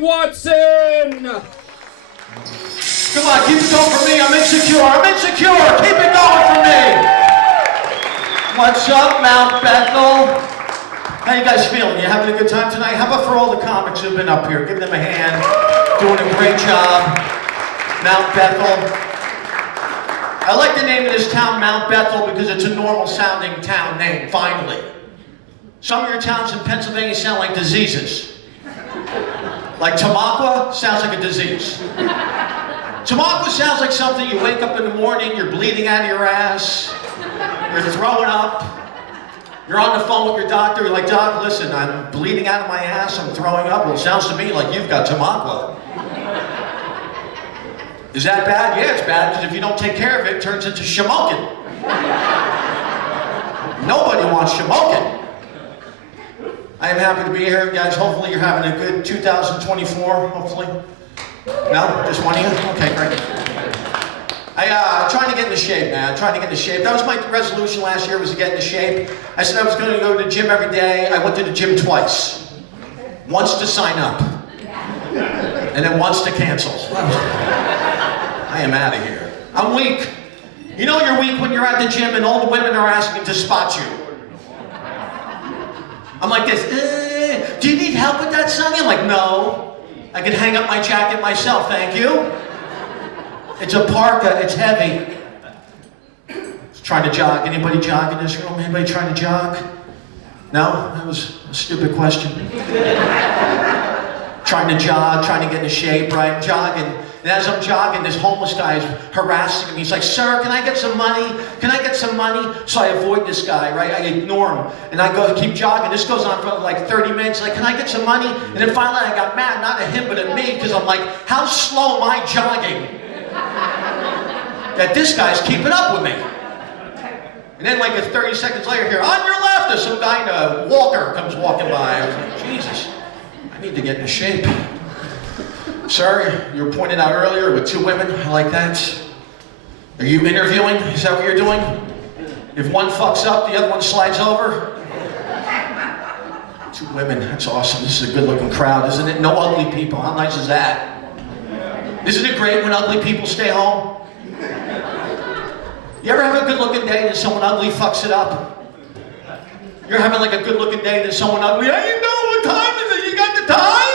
Watson! Come on, keep it going for me. I'm insecure. Keep it going for me. What's up, Mount Bethel? How you guys feeling? You having a good time tonight? How about for all the comics who've been up here? Give them a hand. Doing a great job. Mount Bethel. I like the name of this town, Mount Bethel, because it's a normal sounding town name, finally. Some of your towns in Pennsylvania sound like diseases. Like Tamaqua sounds like a disease. Tamaqua sounds like something you wake up in the morning, you're bleeding out of your ass, you're throwing up, you're on the phone with your doctor, you're like, Doc, listen, I'm bleeding out of my ass, I'm throwing up. Well, it sounds to me like you've got Tamaqua. Is that bad? Yeah, it's bad, because if you don't take care of it, it turns into Shamokin. Nobody wants Shamokin. I am happy to be here, guys. Hopefully you're having a good 2024, hopefully. No? Just one of you? Okay, great. I'm trying to get into shape, man. That was my resolution last year, was to get into shape. I said I was going to go to the gym every day. I went to the gym twice. Once to sign up. And then once to cancel. I am out of here. I'm weak. You know you're weak when you're at the gym and all the women are asking to spot you. I'm like this, do you need help with that, Sonny? I'm like, no. I can hang up my jacket myself, thank you. It's a parka, it's heavy. Just trying to jog. Anybody jog in this room? Anybody trying to jog? No? That was a stupid question. Trying to jog, trying to get into shape, right? I'm jogging. And as I'm jogging, this homeless guy is harassing me. He's like, sir, can I get some money? Can I get some money? So I avoid this guy, right? I ignore him. And I go keep jogging. This goes on for like 30 minutes. Like, can I get some money? And then finally I got mad, not at him, but at me, because I'm like, how slow am I jogging? That this guy's keeping up with me. And then like 30 seconds later here, on your left, there's some guy in a walker comes walking by. I was like, Jesus, I need to get into shape. Sir, you were pointed out earlier with two women. I like that. Are you interviewing? Is that what you're doing? If one fucks up, the other one slides over? Two women, that's awesome. This is a good-looking crowd, isn't it? No ugly people. How nice is that? Isn't it great when ugly people stay home? You ever have a good-looking day and someone ugly fucks it up? You're having like a good-looking day and someone ugly, hey, you know what time is it? You got the time?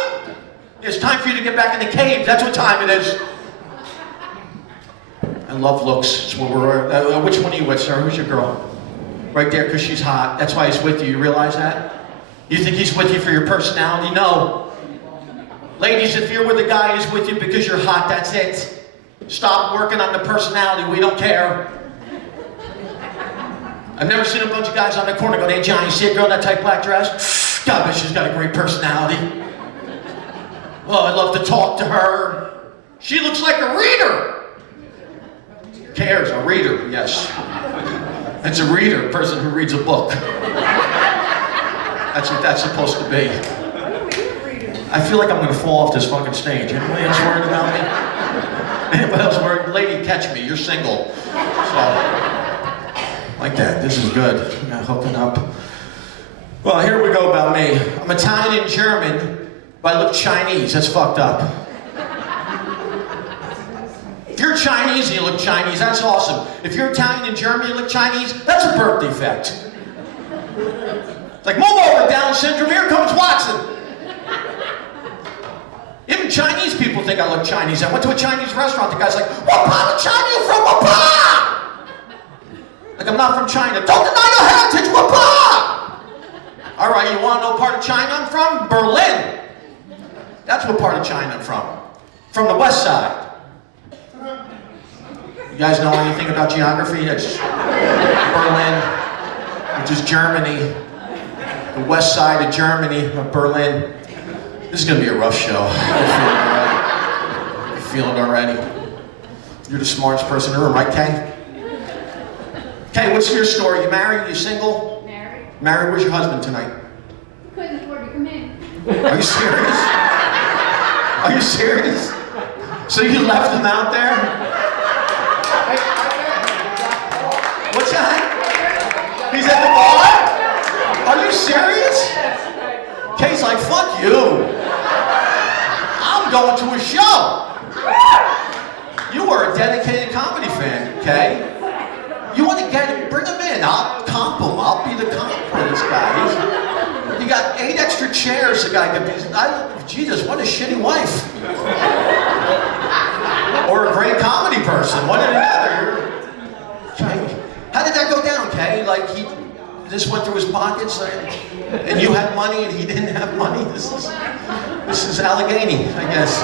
It's time for you to get back in the cave. That's what time it is. I love looks. It's what we're, which one are you with, sir? Who's your girl? Right there, because she's hot. That's why he's with you. You realize that? You think he's with you for your personality? No. Ladies, if you're with a guy who's with you because you're hot, that's it. Stop working on the personality. We don't care. I've never seen a bunch of guys on the corner go, hey, Johnny, see a girl in that tight black dress? God, but she's got a great personality. Oh, I'd love to talk to her. She looks like a reader. Who cares? A reader, yes. It's a reader, a person who reads a book. That's what that's supposed to be. I feel like I'm going to fall off this fucking stage. Anybody else worried about me? Anybody else worried? Lady, catch me. You're single. So, like that. This is good. Yeah, hooking up. Well, here we go about me. I'm Italian and German. But I look Chinese, that's fucked up. If you're Chinese and you look Chinese, that's awesome. If you're Italian and German and you look Chinese, that's a birth defect. It's like, move over, Down syndrome, here comes Watson. Even Chinese people think I look Chinese. I went to a Chinese restaurant, the guy's like, what part of China you from, what part? Like, I'm not from China. Don't deny your heritage, what part? All right, you want to know what part of China I'm from? Berlin. That's what part of China I'm from. From the west side. You guys know anything about geography? It's Berlin, which is Germany. The west side of Germany, of Berlin. This is going to be a rough show. I feel it already. You're the smartest person in the room, right, Kay? Kay, what's your story? You married? You single? Married. Married? Where's your husband tonight? Couldn't afford to come in. Are you serious? Are you serious? So you left him out there? What's that? He's at the bar? Are you serious? Kay's like, fuck you. going to a show. You are a dedicated comedy fan, okay? You want to get him, bring him in. I'll comp him. I'll be the comp for this guy. You got 8 extra chairs the guy could be. Jesus, what a shitty wife. Or a great comedy person, one or the other. Okay. How did that go down, Kay? Like he just went through his pockets, and you had money and he didn't have money. This is Allegheny, I guess,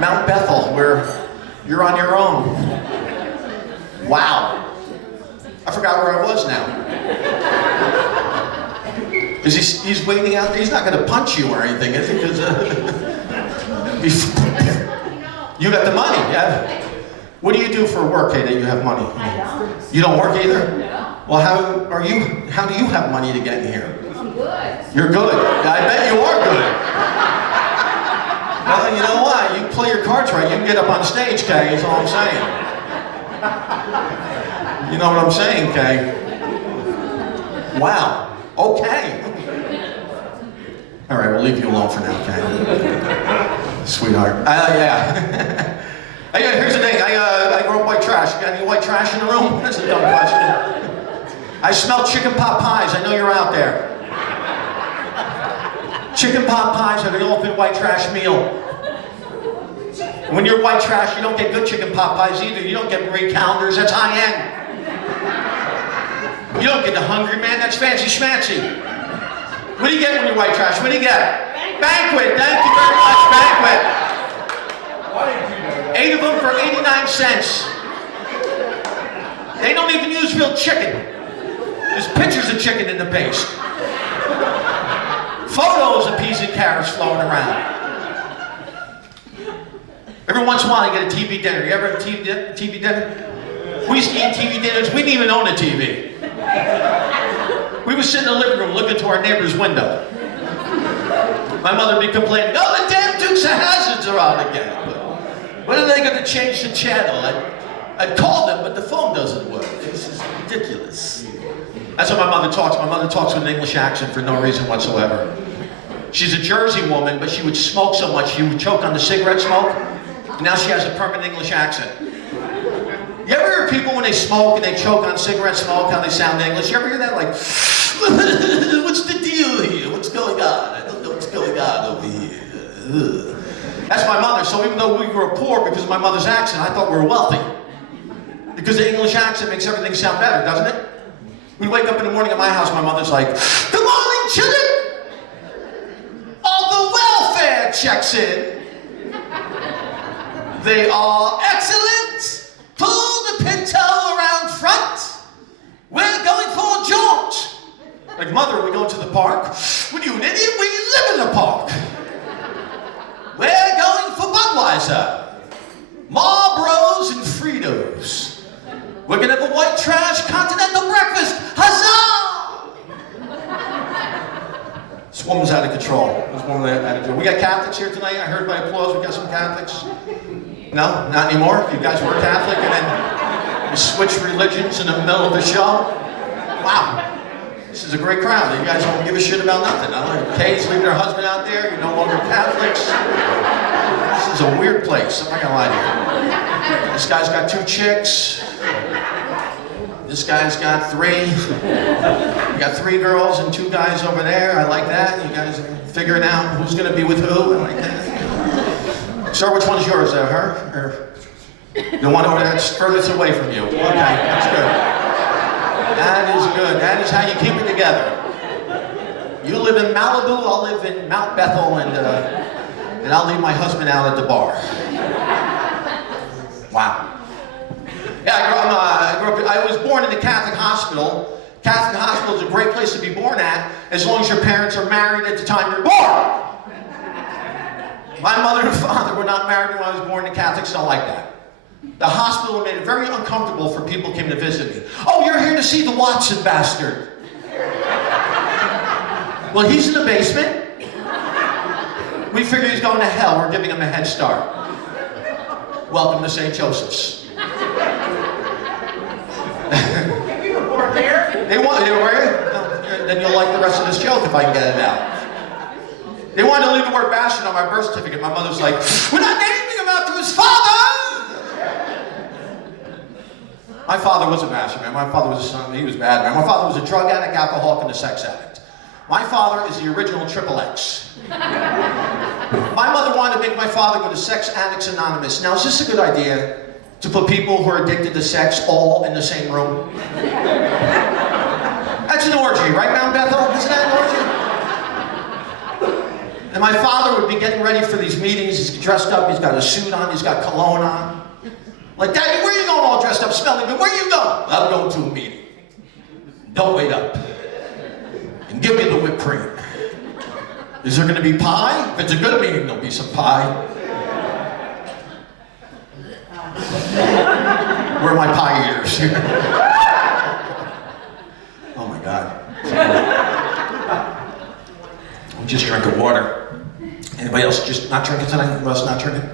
Mount Bethel, where you're on your own. Wow. I forgot where I was now. Is he's waiting out there? He's not going to punch you or anything, is he? Because you got the money, yeah. What do you do for work, Kay, that you have money? I don't. You don't work either? No. Well, how do you have money to get in here? I'm good. You're good. I bet you are good. Well, you know what? You play your cards right, you can get up on stage, Kay, is all I'm saying. You know what I'm saying, Kay? Wow. Okay. All right, we'll leave you alone for now, Kay. Sweetheart. Yeah. Hey, here's the thing. I grew up white trash. You got any white trash in the room? That's a dumb question. I smell chicken pot pies. I know you're out there. Chicken pot pies are the ultimate white trash meal. When you're white trash, you don't get good chicken pot pies either. You don't get Marie Callender's. That's high end. You don't get the Hungry Man. That's fancy schmancy. What do you get when you're white trash? What do you get? Banquet. Thank you very much, Banquet. 8 of them for 89 cents. They don't even use real chicken. There's pictures of chicken in the paste. Photos of peas and carrots floating around. Every once in a while, I get a TV dinner. You ever have a TV dinner? We used to eat TV dinners. We didn't even own a TV. We would sit in the living room looking to our neighbor's window. My mother would be complaining, "Oh, the damn Dukes of Hazzards are on again." When are they going to change the channel? I'd call them, but the phone doesn't work. This is ridiculous. That's how my mother talks. My mother talks with an English accent for no reason whatsoever. She's a Jersey woman, but she would smoke so much she would choke on the cigarette smoke. And now she has a permanent English accent. You ever hear people when they smoke and they choke on cigarette smoke, how they sound English? You ever hear that? Like, what's the deal here? What's going on? I don't know what's going on over here. Ugh. That's my mother. So even though we were poor because of my mother's accent, I thought we were wealthy. Because the English accent makes everything sound better, doesn't it? We'd wake up in the morning at my house, my mother's like, "Good morning, children! All the welfare checks in. They are excellent. Pull the pinto around front. We're going for a jaunt." Like, "Mother, are we going to the park?" "What are you, an idiot? We live in the park." "We're going for Budweiser, Marlboros, and Fritos. We're gonna have a white trash continental breakfast. Huzzah!" This woman's out of control. This woman's out of control. We got Catholics here tonight. I heard by applause we got some Catholics. No, not anymore. You guys were Catholic and then you switched religions in the middle of the show. Wow. This is a great crowd. You guys don't give a shit about nothing. Kay's leaving her husband out there. You're no longer Catholics. This is a weird place. I'm not gonna lie to you. This guy's got 2 chicks. This guy's got 3. You got 3 girls and 2 guys over there. I like that. You guys are figuring out who's gonna be with who. I like that. Sir, which one's yours? Her? Or the one over there that's furthest away from you? Okay, that's good. That is good. That is how you keep it together. You live in Malibu, I'll live in Mount Bethel, and I'll leave my husband out at the bar. Wow. Yeah, I was born in a Catholic hospital. Catholic hospital is a great place to be born at, as long as your parents are married at the time you're born. My mother and father were not married when I was born. The Catholics don't like that. The hospital made it very uncomfortable for people who came to visit me. "Oh, you're here to see the Watson bastard." "Well, he's in the basement. We figure he's going to hell. We're giving him a head start. Welcome to St. Joseph's." You were born there? They were here? Then you'll like the rest of this joke if I can get it out. They wanted to leave the word bastard on my birth certificate. My mother's like, we're not naming him after his father! My father was a bastard, man. My father was a son. He was bad, man. My father was a drug addict, alcoholic, and a sex addict. My father is the original Triple X. My mother wanted to make my father go to Sex Addicts Anonymous. Now, is this a good idea to put people who are addicted to sex all in the same room? That's an orgy, right, Mount Bethel? Isn't that an orgy? And my father would be getting ready for these meetings. He's dressed up, he's got a suit on, he's got cologne on. Like, Daddy, where are you going all dressed up, smelling good? Where are you going? I'm going to a meeting. Don't wait up. And give me the whipped cream. Is there going to be pie? If it's a good meeting, there'll be some pie. Where are my pie ears? Oh my God. I'm just drinking water. Anybody else just not drinking tonight? Anybody else not drinking?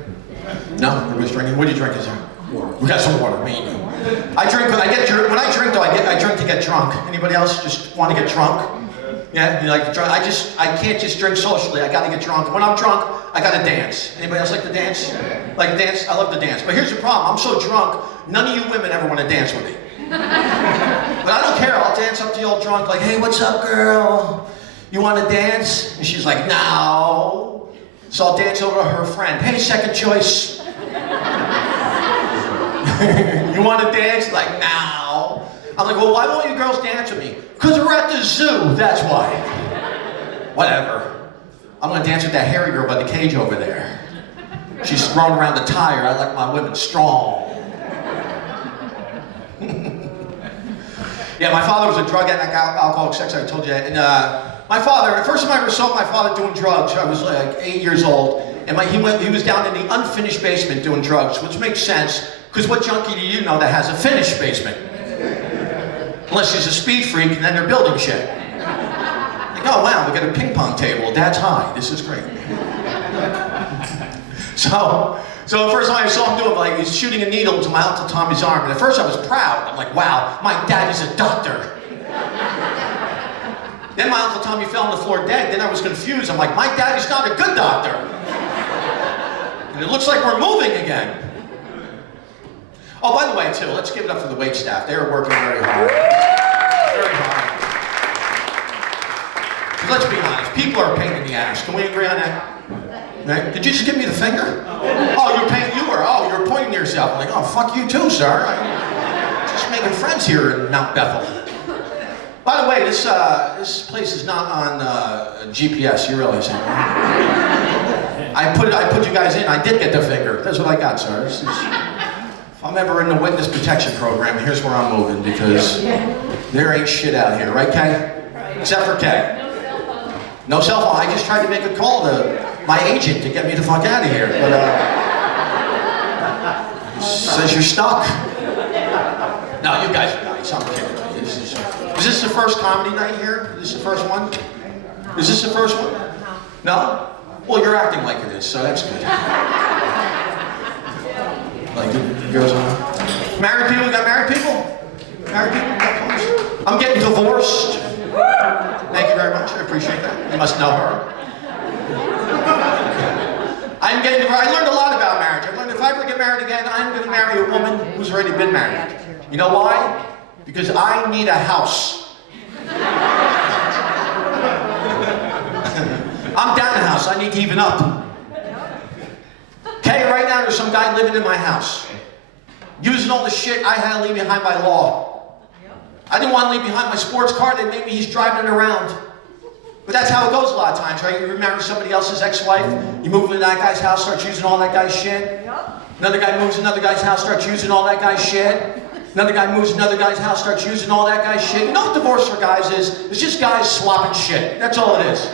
No? Everybody's drinking? What are you drinking, sir? We got some water, me and you. I drink, when I drink though, I drink to get drunk. Anybody else just want to get drunk? Yeah, you like to drink? I can't just drink socially, I gotta get drunk. When I'm drunk, I gotta dance. Anybody else like to dance? Like to dance? I love to dance. But here's the problem, I'm so drunk, none of you women ever want to dance with me. But I don't care, I'll dance up to you all drunk, like, hey, what's up, girl? You want to dance? And she's like, no. So I'll dance over to her friend. Hey, second choice. You want to dance? Like, no. I'm like, well, why won't you girls dance with me? Because we're at the zoo, that's why. Whatever. I'm going to dance with that hairy girl by the cage over there. She's throwing around the tire. I like my women strong. Yeah, my father was a drug addict, alcoholic, sex addict, I told you that. And my father, the first time I ever saw my father doing drugs, I was like 8 years old. And he was down in the unfinished basement doing drugs, which makes sense, because what junkie do you know that has a finished basement? Unless she's a speed freak and then they're building shit. Like, oh wow, we got a ping pong table, Dad's high, this is great. So the first time I saw him do it, like he's shooting a needle into my Uncle Tommy's arm, and at first I was proud. I'm like, wow, my dad is a doctor. Then my Uncle Tommy fell on the floor dead, then I was confused. I'm like, my daddy's not a good doctor. And it looks like we're moving again. Oh, by the way, too, let's give it up for the wait staff. They are working very hard. Very hard. Let's be honest, people are a pain in the ass. Can we agree on that? Right? Did you just give me the finger? Oh, you're pointing to yourself. I'm like, oh, fuck you too, sir. I'm just making friends here in Mount Bethel. By the way, this place is not on GPS, you realize that, right? I put you guys in, I did get the finger. That's what I got, sir. If I'm ever in the witness protection program, here's where I'm moving, because there ain't shit out here, right, Kay? Except for Kay. No cell phone. I just tried to make a call to my agent to get me the fuck out of here, but says you're stuck. No, you guys are nice. I'm kidding. Is this the first comedy night here? Is this the first one? Is this the first one? No? Well, you're acting like it is, so that's good. Like it goes on. Married people? We got married people? Married people? I'm getting divorced. Thank you very much. I appreciate that. You must know her. I learned a lot about marriage. I learned if I ever get married again, I'm going to marry a woman who's already been married. You know why? Because I need a house. I'm down a house. I need to even up. Okay, right now there's some guy living in my house. Using all the shit I had to leave behind by law. I didn't want to leave behind my sports car, then maybe he's driving it around. But that's how it goes a lot of times, right? You remember somebody else's ex-wife, you move into that guy's house, start using all that guy's shit. Another guy moves to another guy's house, starts using all that guy's shit. Another guy moves to another guy's house, starts using all that guy's shit. You know what divorce for guys is? It's just guys swapping shit. That's all it is.